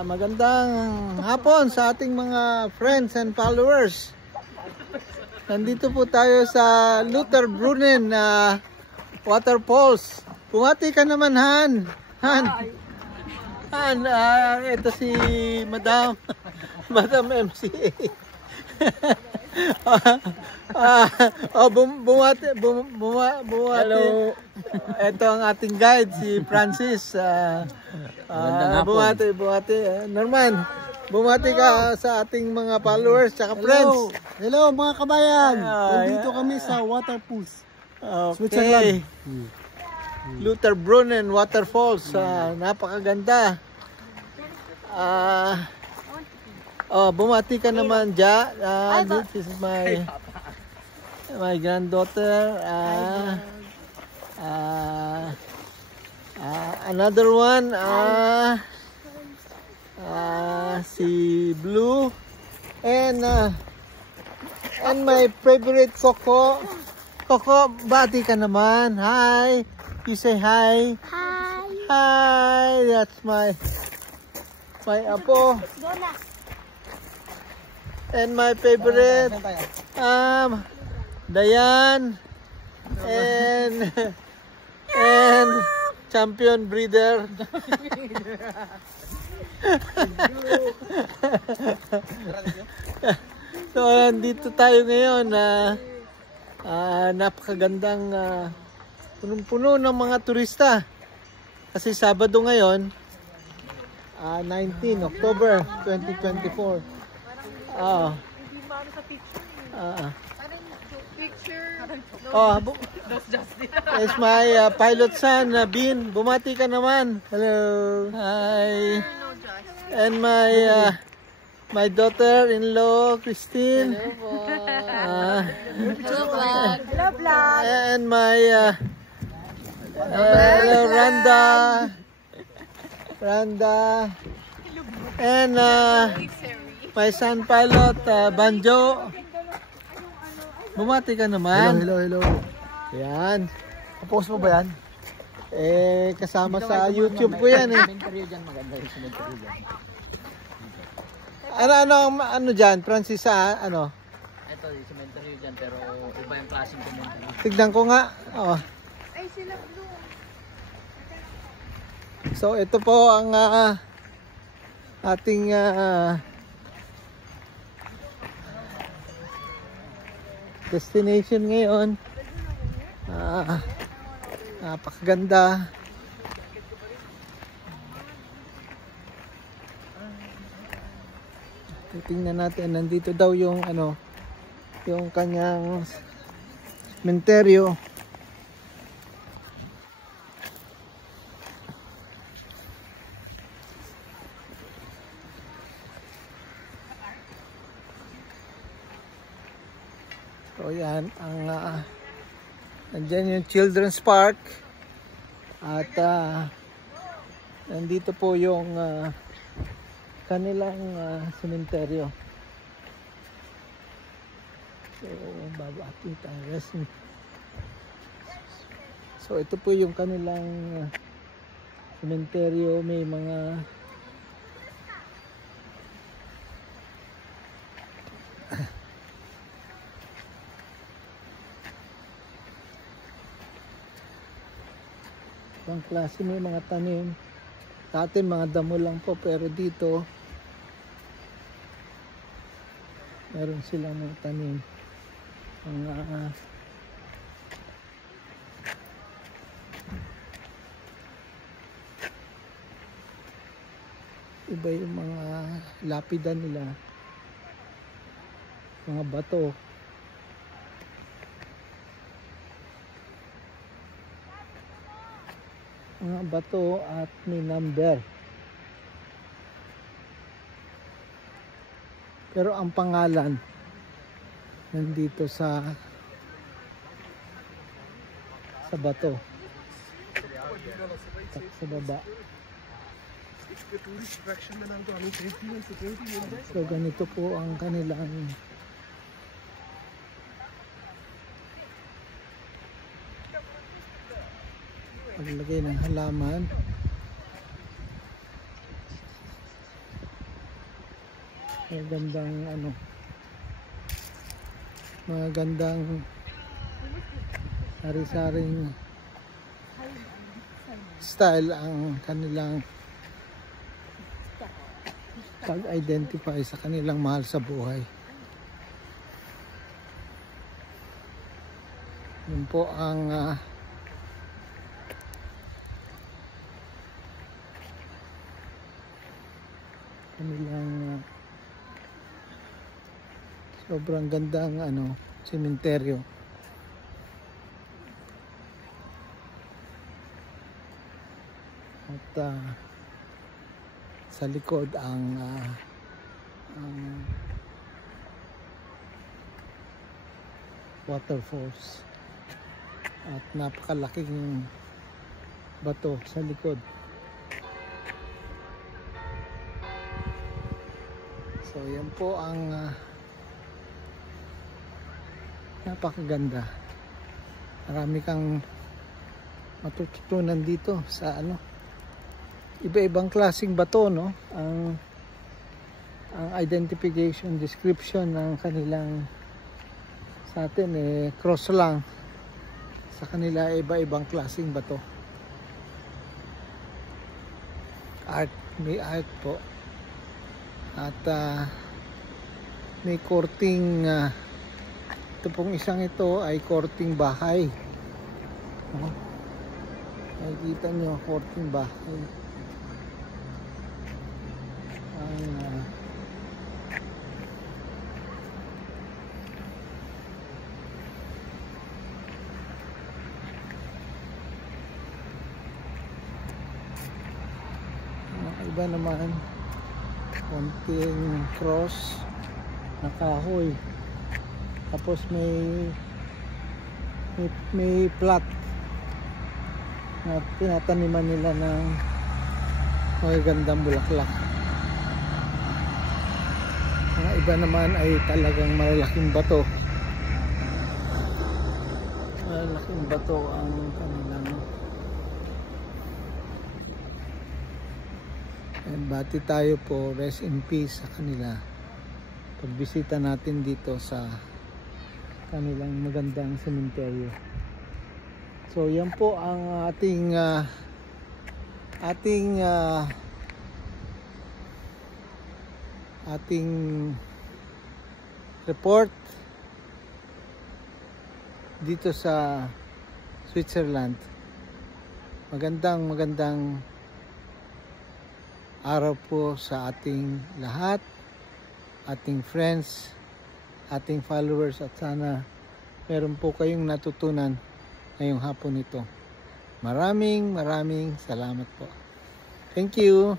Magandang hapon sa ating mga friends and followers. Nandito po tayo sa Lauterbrunnen Waterfalls. Bumati ka naman, Han. Ito si Madam MCA. Bumati. Hello. Ito ang ating guide, si Francis. Bumati. Norman, bumati ka sa ating mga followers at friends. Hello mga kabayan. Nandito kami sa Waterfalls. Okay. Lauterbrunnen Waterfalls. Napakaganda. Bumati ka naman, Ja. This is my granddaughter. Another one. Si Blue. And my favorite Coco. Coco, bati ka naman. Hi. You say hi. Hi. That's my apo. And my favorite Dayan and champion breeder. So dito tayo ngayon napakagandang punong-puno ng mga turista kasi Sabado ngayon 19 October 2024. It's my pilot son, Bin. Bumati ka naman. Hello. Hi. And my daughter-in-law, Christine. Hello, vlog. And my hello, Randa. And my son pilot, Banjo. Bumati ka naman. Hello. Yan. Post mo ba yan? Kasama sa YouTube ko yan eh. Maganda yung cemetery dyan. Ano dyan, Francis, ano? Ito yung cemetery dyan pero iba yung klaseng cemetery. Tignan ko nga. Ay, sila blue. So ito po ang ating destination ngayon. Napakaganda. Titingnan natin, nandito daw yung yung kanyang sementeryo. So yan ang nandyan yung Children's Park at nandito po yung kanilang sementeryo. So babati tayo. So ito po yung kanilang sementeryo, may mga ang klase, may mga tanim. Dati mga damo lang po, pero dito meron silang mga tanim. Iba yung mga lapida nila, mga bato. Mga bato at may number. Pero ang pangalan nandito sa bato. Sa baba. So ganito po ang kanilang paglagay ng halaman. magandang ano, magandang sari-saring style ang kanilang pag-identify sa kanilang mahal sa buhay. Yun po ang kanilang sobrang gandang ano, sementeryo. At sa likod ang waterfalls at napakalaking bato sa likod. So yan po ang napakaganda. Marami kang matututunan dito sa ano, iba-ibang klaseng bato, no? Ang identification, description ng kanilang, sa atin cross lang, sa kanila iba-ibang klaseng bato. Art, may art po. At may korting, ito pong isang ito ay korting bahay. Nakikita nyo, korting bahay. Iba naman konting cross na kahoy, tapos may plat na tinataniman nila ng magagandang bulaklak. Mga iba naman ay talagang malalaking bato, malalaking bato ang kanilang. And bati tayo po, rest in peace sa kanila pagbisita natin dito sa kanilang magandang sementeryo. So yan po ang ating report dito sa Switzerland. Magandang araw po sa ating lahat, ating friends, ating followers, at sana meron po kayong natutunan ngayong hapon ito. Maraming salamat po. Thank you.